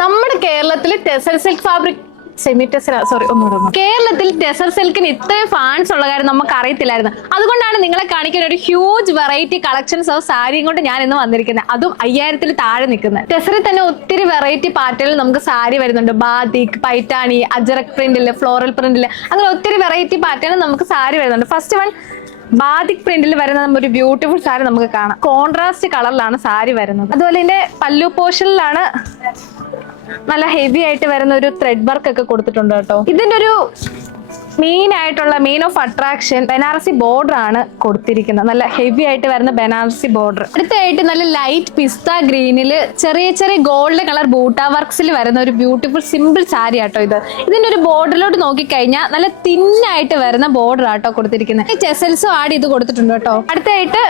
നമ്മുടെ കേരളത്തിൽ tussar silk fabric കേരളത്തിൽ ടെസർ സിൽക്കിന് ഇത്രയും ഫാൻസ് ഉള്ള കാര്യം നമുക്ക് അറിയത്തില്ലായിരുന്നു. അതുകൊണ്ടാണ് നിങ്ങളെ കാണിക്കുന്ന ഒരു ഹ്യൂജ് വെറൈറ്റി കളക്ഷൻസ് ഓഫ് സാരിയും കൊണ്ട് ഞാൻ ഇന്ന് വന്നിരിക്കുന്നത്. അതും 5000 താഴെ നിൽക്കുന്നത്. ടെസറിൽ തന്നെ ഒത്തിരി വെറൈറ്റി പാറ്റേണിൽ നമുക്ക് സാരി വരുന്നുണ്ട്. ബാതിക്, പൈറ്റാണി, അജറക് പ്രിന്റില്, ഫ്ലോറൽ പ്രിന്റില്, അങ്ങനെ ഒത്തിരി വെറൈറ്റി പാറ്റേണിൽ നമുക്ക് സാരി വരുന്നുണ്ട്. ഫസ്റ്റ് വൺ ബാതിക് പ്രിന്റിൽ വരുന്ന ഒരു ബ്യൂട്ടിഫുൾ സാരി നമുക്ക് കാണാം. കോൺട്രാസ്റ്റ് കളറിലാണ് സാരി വരുന്നത്. അതുപോലെ ഇതിന്റെ പല്ലു പോർഷനിലാണ് നല്ല ഹെവി ആയിട്ട് വരുന്ന ഒരു ത്രെഡ് വർക്ക് ഒക്കെ കൊടുത്തിട്ടുണ്ട് കേട്ടോ. ഇതിന്റെ ഒരു main off attraction Banarasi border ആണ് കൊടുത്തിരിക്കുന്നത്. നല്ല ഹെവി ആയിട്ട് വരുന്ന ബനാറസി ബോർഡർ. അടുത്തായിട്ട് നല്ല ലൈറ്റ് പിസ്ത ഗ്രീനില് ചെറിയ ചെറിയ ഗോൾഡ് കളർ ബൂട്ട വർക്ക്സിൽ വരുന്ന ഒരു ബ്യൂട്ടിഫുൾ സിമ്പിൾ സാരി ആട്ടോ ഇത്. ഇതിന്റെ ഒരു ബോർഡറിലോട്ട് നോക്കിക്കഴിഞ്ഞാൽ നല്ല തിന്നായിട്ട് വരുന്ന ബോർഡർ ആട്ടോ കൊടുത്തിരിക്കുന്നത്. ടെസൽസും ആഡ് ചെയ്ത് കൊടുത്തിട്ടുണ്ട് കേട്ടോ. അടുത്തായിട്ട്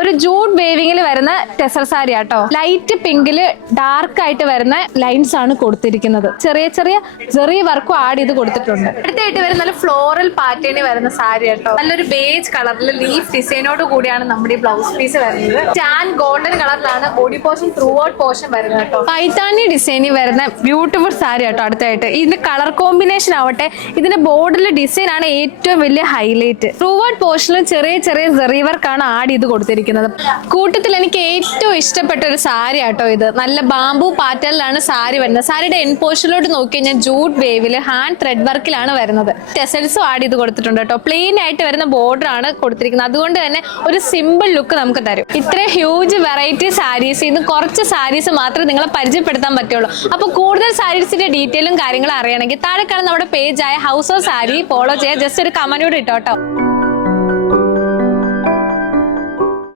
ഒരു ജൂട്ട് വേവിങ്ങിൽ വരുന്ന ടെസർ സാരി ആട്ടോ. ലൈറ്റ് പിങ്കില് ഡാർക്ക് ആയിട്ട് വരുന്ന ലൈൻസ് ആണ് കൊടുത്തിരിക്കുന്നത്. ചെറിയ ചെറിയ ചെറിയ വർക്കും ആഡ് ചെയ്ത് കൊടുത്തിട്ടുണ്ട്. അടുത്തായിട്ട് വരുന്ന നല്ല ഫ്ലോറൽ പാറ്റേണിൽ വരുന്ന സാരി കേട്ടോ. നല്ലൊരു ബേജ് കളറിൽ ലീഫ് ഡിസൈനോട് കൂടിയാണ് നമ്മുടെ ഈ ബ്ലൗസ് പീസ് വരുന്നത്. ടാൻ ഗോൾഡൻ കളറിലാണ് body portion through out portion വരുന്നത് കേട്ടോ. പൈത്താനി ഡിസൈനിൽ വരുന്ന ബ്യൂട്ടിഫുൾ സാരി കേട്ടോ. അടുത്തായിട്ട് ഇതിന്റെ കളർ കോമ്പിനേഷൻ ആവട്ടെ, ഇതിന്റെ ബോർഡിലെ ഡിസൈൻ ആണ് ഏറ്റവും വലിയ ഹൈലൈറ്റ്. ത്രൂ ഔട്ട് പോർഷനിലും ചെറിയ ചെറിയ സെറി വർക്കാണ് ആഡ് ചെയ്ത് കൊടുത്തിരിക്കുന്നത്. കൂട്ടത്തിൽ എനിക്ക് ഏറ്റവും ഇഷ്ടപ്പെട്ട ഒരു സാരി ആട്ടോ ഇത്. നല്ല ബാംബു പാറ്റേണിലാണ് സാരി വരുന്നത്. സാരിയുടെ എൻ പോർഷനിലോട്ട് നോക്കി കഴിഞ്ഞാൽ ജൂട്ട് വേവില് ഹാൻഡ് ത്രെഡ് വർക്കിലാണ് വരുന്നത്. ടെസൽസും ആഡ് ചെയ്ത് കൊടുത്തിട്ടുണ്ട് കേട്ടോ. പ്ലെയിൻ ആയിട്ട് വരുന്ന ബോർഡർ ആണ് കൊടുത്തിരിക്കുന്നത്. അതുകൊണ്ട് തന്നെ ഒരു സിമ്പിൾ ലുക്ക് നമുക്ക് തരും. ഇത്ര ഹ്യൂജ് വെറൈറ്റി സാരീസ്, ഇന്ന് കുറച്ച് സാരീസ് മാത്രമേ നിങ്ങളെ പരിചയപ്പെടുത്താൻ പറ്റുള്ളൂ. അപ്പൊ കൂടുതൽ സാരീസിന്റെ ഡീറ്റെയിലും കാര്യങ്ങളും അറിയണമെങ്കിൽ താഴെ കാണുന്ന നമ്മുടെ പേജായ ഹൗസ് ഓഫ് സാരി ഫോളോ ചെയ്യാൻ ജസ്റ്റ് ഒരു കമന്റ് കൂടി ഇട്ടോട്ടോ.